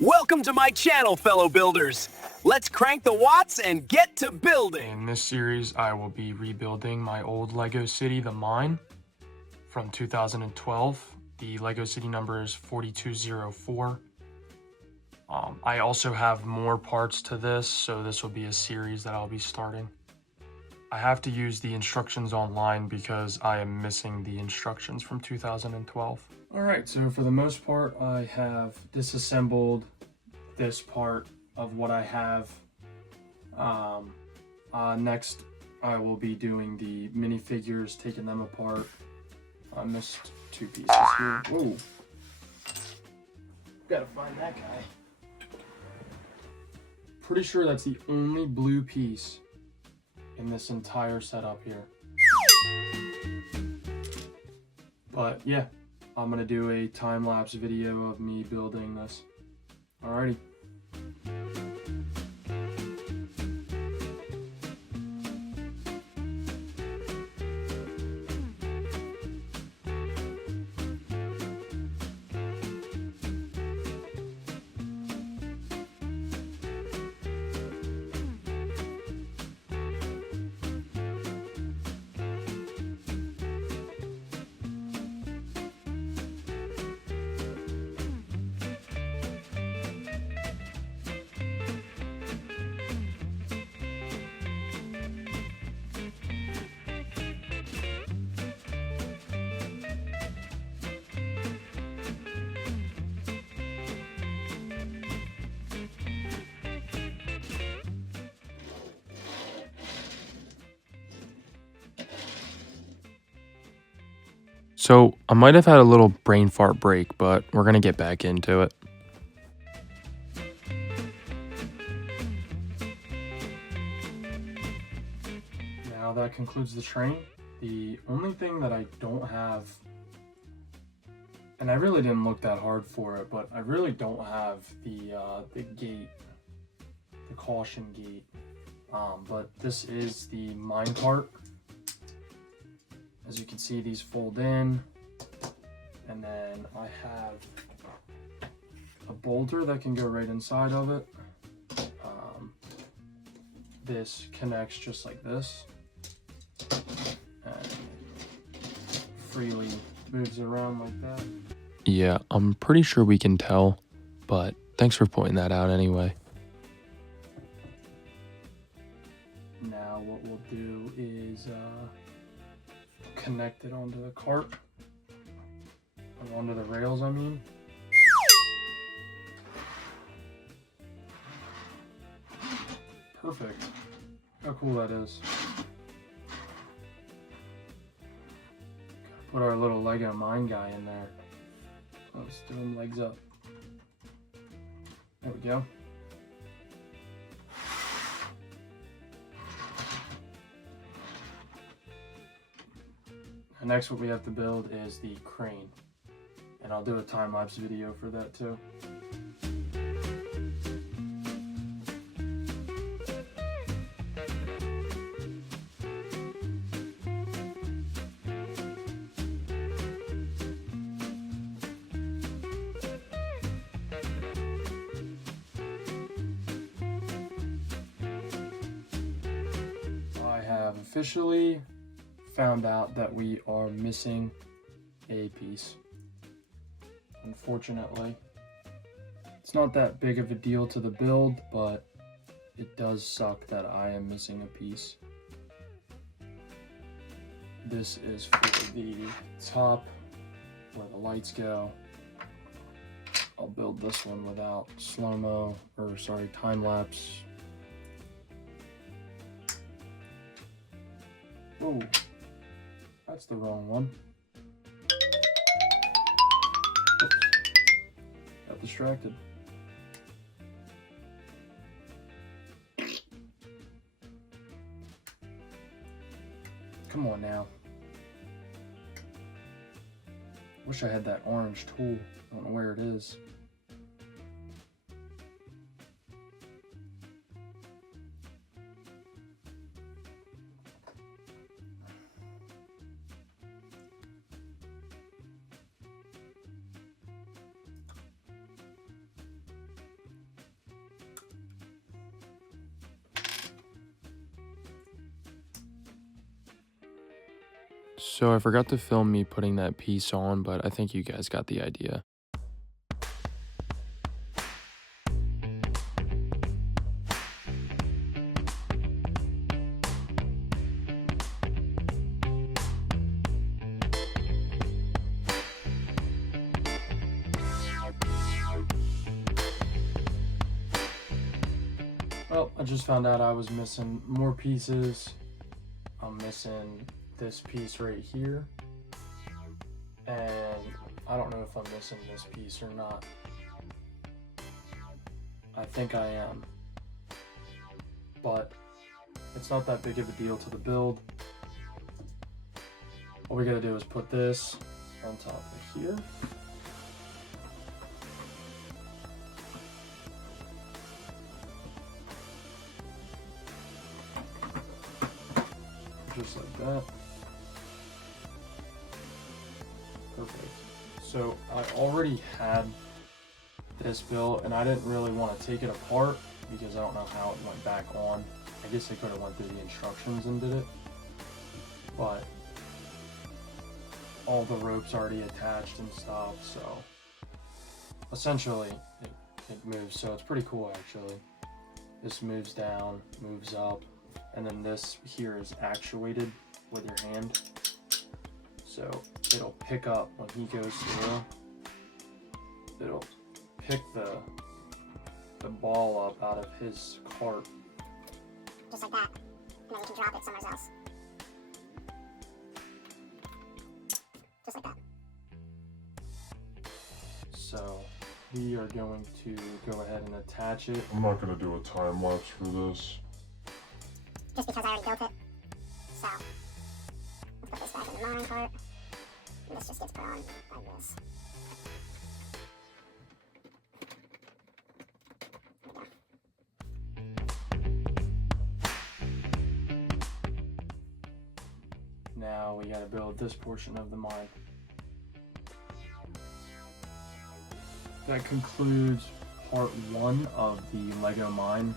Welcome to my channel, fellow builders. Let's crank the watts and get to building. In this series, I will be rebuilding my old Lego City, The Mine, from 2012. The Lego City number is 4204. I also have more parts to this, so this will be a series that I'll be starting. I have to use the instructions online because I am missing the instructions from 2012. Alright, so for the most part, I have disassembled this part of what I have. Next, I will be doing the minifigures, taking them apart. I missed two pieces here. Whoa. Gotta find that guy. Pretty sure that's the only blue piece in this entire setup here. But yeah, I'm gonna do a time-lapse video of me building this. Alrighty. So I might have had a little brain fart break, but we're gonna get back into it. Now that concludes the train. The only thing that I don't have, and I really didn't look that hard for it, but I really don't have the gate, the caution gate. But this is the mine cart. As you can see, these fold in, and then I have a bolter that can go right inside of it. This connects just like this, and freely moves around like that. Yeah, I'm pretty sure we can tell, but thanks for pointing that out anyway. Now what we'll do is connect it onto the cart, or onto the rails, I mean. Perfect. How cool that is. Put our little Lego mine guy in there. Let's do him legs up. There we go. And next what we have to build is the crane. And I'll do a time-lapse video for that too. I have officially found out that we are missing a piece. Unfortunately, it's not that big of a deal to the build, but it does suck that I am missing a piece. This is for the top where the lights go. I'll build this one without slow-mo, or sorry, time-lapse. Oh. That's the wrong one. Oops. Got distracted. Come on now. Wish I had that orange tool. I don't know where it is. So I forgot to film me putting that piece on, but I think you guys got the idea. Well, I just found out I was missing more pieces. I'm missing this piece right here. And I don't know if I'm missing this piece or not. I think I am. But it's not that big of a deal to the build. All we gotta do is put this on top of here. Just like that. Perfect. So I already had this built and I didn't really want to take it apart because I don't know how it went back on. I guess I could have went through the instructions and did it, but all the ropes already attached and stuff, so essentially it moves. So it's pretty cool actually. This moves down, moves up, and then this here is actuated with your hand. So it'll pick up when he goes through. It'll pick the ball up out of his cart. Just like that. And then you can drop it somewhere else. Just like that. So we are going to go ahead and attach it. I'm not going to do a time lapse for this. Just because I already built it. So, let's put this back in the mine cart. And this just gets put on like this. Now we gotta build this portion of the mine. That concludes part 1 of the Lego mine.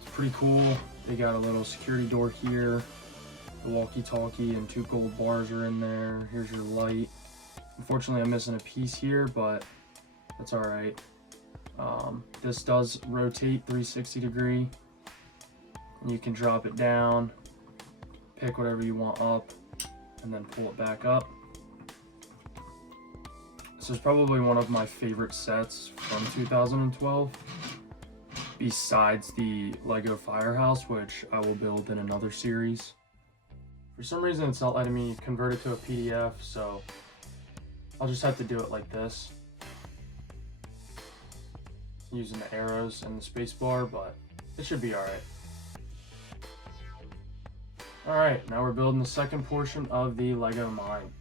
It's pretty cool. They got a little security door here. The walkie-talkie and 2 gold bars are in there. Here's your light. Unfortunately, I'm missing a piece here, but that's all right. This does rotate 360 degree. And you can drop it down, pick whatever you want up, and then pull it back up. This is probably one of my favorite sets from 2012, besides the Lego Firehouse, which I will build in another series. For some reason, it's not letting me convert it to a PDF, so I'll just have to do it like this, using the arrows and the space bar, but it should be all right. All right, now we're building the second portion of the Lego mine.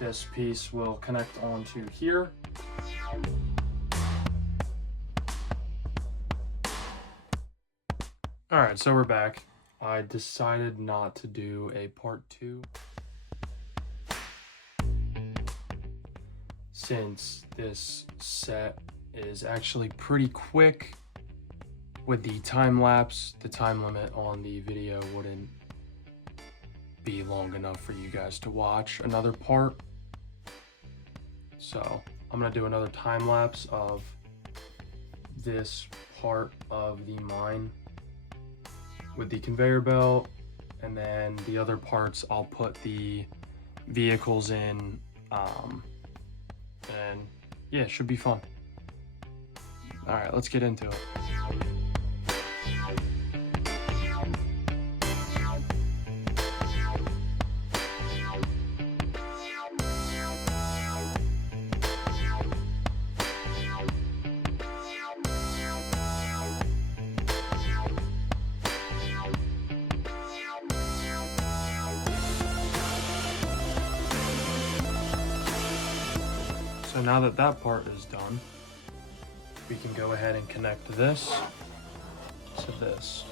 This piece will connect onto here. All right, so we're back. I decided not to do a part 2 since this set is actually pretty quick. With the time lapse, the time limit on the video wouldn't be long enough for you guys to watch another part. So I'm gonna do another time lapse of this part of the mine with the conveyor belt, and then the other parts I'll put the vehicles in, and yeah, it should be fun. All right, let's get into it. So now that that part is done, we can go ahead and connect this to this.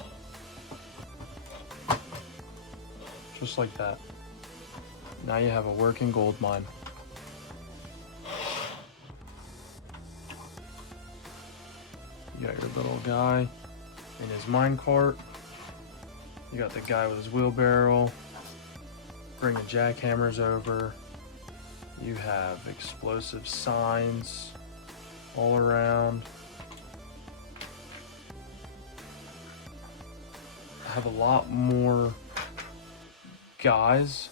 Just like that. Now you have a working gold mine. You got your little guy in his mine cart. You got the guy with his wheelbarrow. bringing jackhammers over. You have explosive signs all around. I have a lot more guys,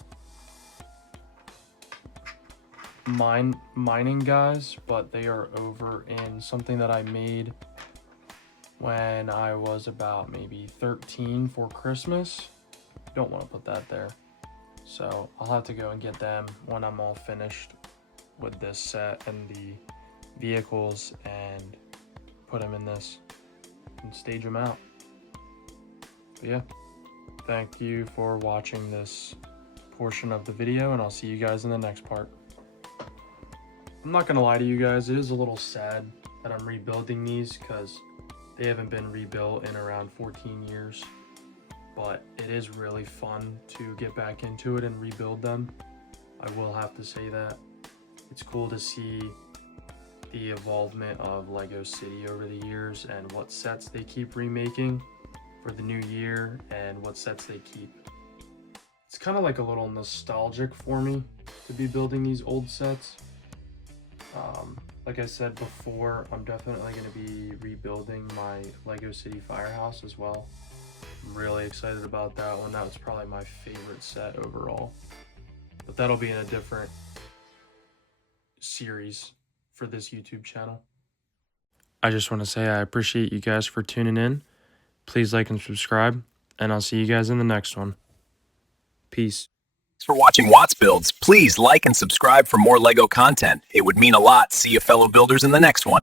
mining guys, but they are over in something that I made when I was about maybe 13 for Christmas. Don't want to put that there. So I'll have to go and get them when I'm all finished with this set and the vehicles and put them in this and stage them out. But yeah, thank you for watching this portion of the video, and I'll see you guys in the next part. I'm not gonna lie to you guys, it is a little sad that I'm rebuilding these because they haven't been rebuilt in around 14 years. But it is really fun to get back into it and rebuild them. I will have to say that. It's cool to see the involvement of LEGO City over the years and what sets they keep remaking for the new year and what sets they keep. It's kind of like a little nostalgic for me to be building these old sets. Like I said before, I'm definitely going to be rebuilding my LEGO City Firehouse as well. I'm really excited about that one. That was probably my favorite set overall. But that'll be in a different series for this YouTube channel. I just want to say I appreciate you guys for tuning in. Please like and subscribe, and I'll see you guys in the next one. Peace. Thanks for watching Watts Builds. Please like and subscribe for more LEGO content. It would mean a lot. See you fellow builders in the next one.